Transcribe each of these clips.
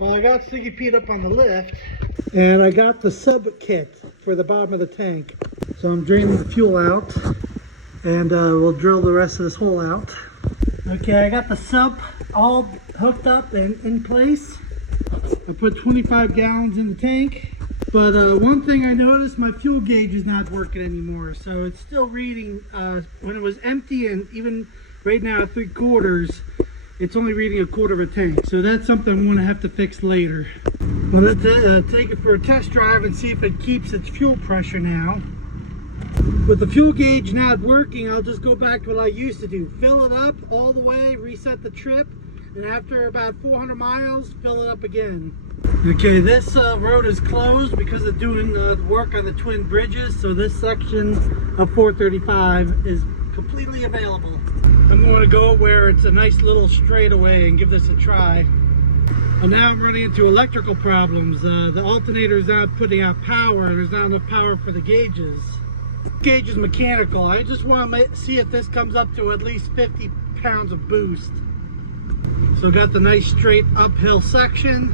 Well, I got Sticky Pete up on the lift, and I got the sub kit for the bottom of the tank. So I'm draining the fuel out, and we'll drill the rest of this hole out. Okay, I got the sub all hooked up and in place. I put 25 gallons in the tank, but one thing I noticed, my fuel gauge is not working anymore. So it's still reading, when it was empty, and even right now at 3/4, it's only reading 1/4 of a tank. So that's something I'm gonna have to fix later. I'm gonna take it for a test drive and see if it keeps its fuel pressure now. With the fuel gauge not working, I'll just go back to what I used to do. Fill it up all the way, reset the trip, and after about 400 miles, fill it up again. Okay, this road is closed because of doing work on the twin bridges, so this section of 435 is completely available. I'm going to go where it's a nice little straightaway and give this a try. And now I'm running into electrical problems. The alternator is not putting out power. There's not enough power for the gauges. The gauge is mechanical. I just want to see if this comes up to at least 50 pounds of boost. So got the nice straight uphill section.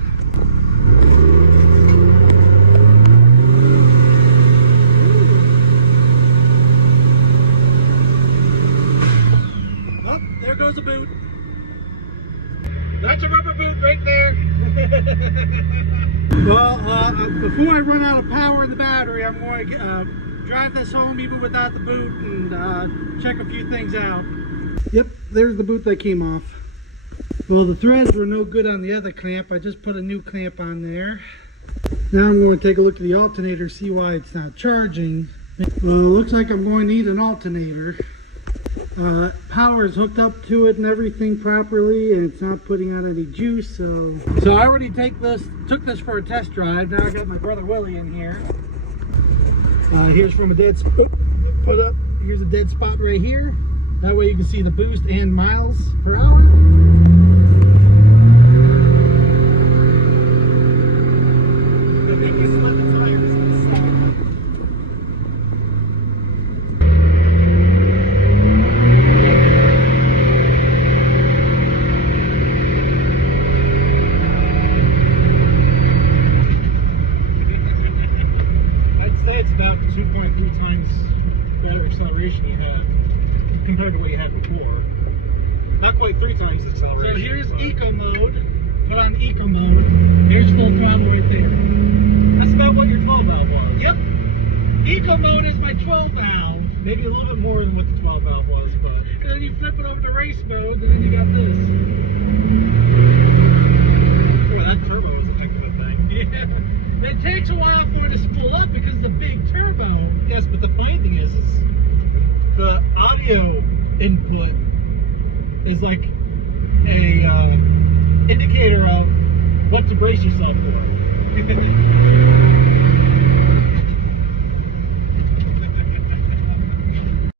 Oh, there goes a boot. That's a rubber boot right there. Well, before I run out of power in the battery, I'm going to drive this home even without the boot and check a few things out. Yep, there's the boot that came off. Well, the threads were no good on the other clamp. I just put a new clamp on there. Now I'm going to take a look at the alternator, see why it's not charging. Well, it looks like I'm going to need an alternator. Power is hooked up to it and everything properly, and it's not putting out any juice. So I already took this for a test drive. Now I got my brother Willie in here. Here's from a dead spot. Here's a dead spot right here. That way you can see the boost and miles per hour. It's about 2.3 times better acceleration you have compared to what you had before. Not quite 3 times the acceleration. So here's eco mode. Put on eco mode. Here's full throttle right there. That's about what your 12 valve was. Yep. Eco mode is my 12 valve. Maybe a little bit more than what the 12 valve was, but. And then you flip it over to race mode, and then you got this. Well, that turbo is a heck of a thing. Yeah. It takes a while for it to spool up because it's a big turbo. Yes, but the funny thing is the audio input is like a indicator of what to brace yourself for.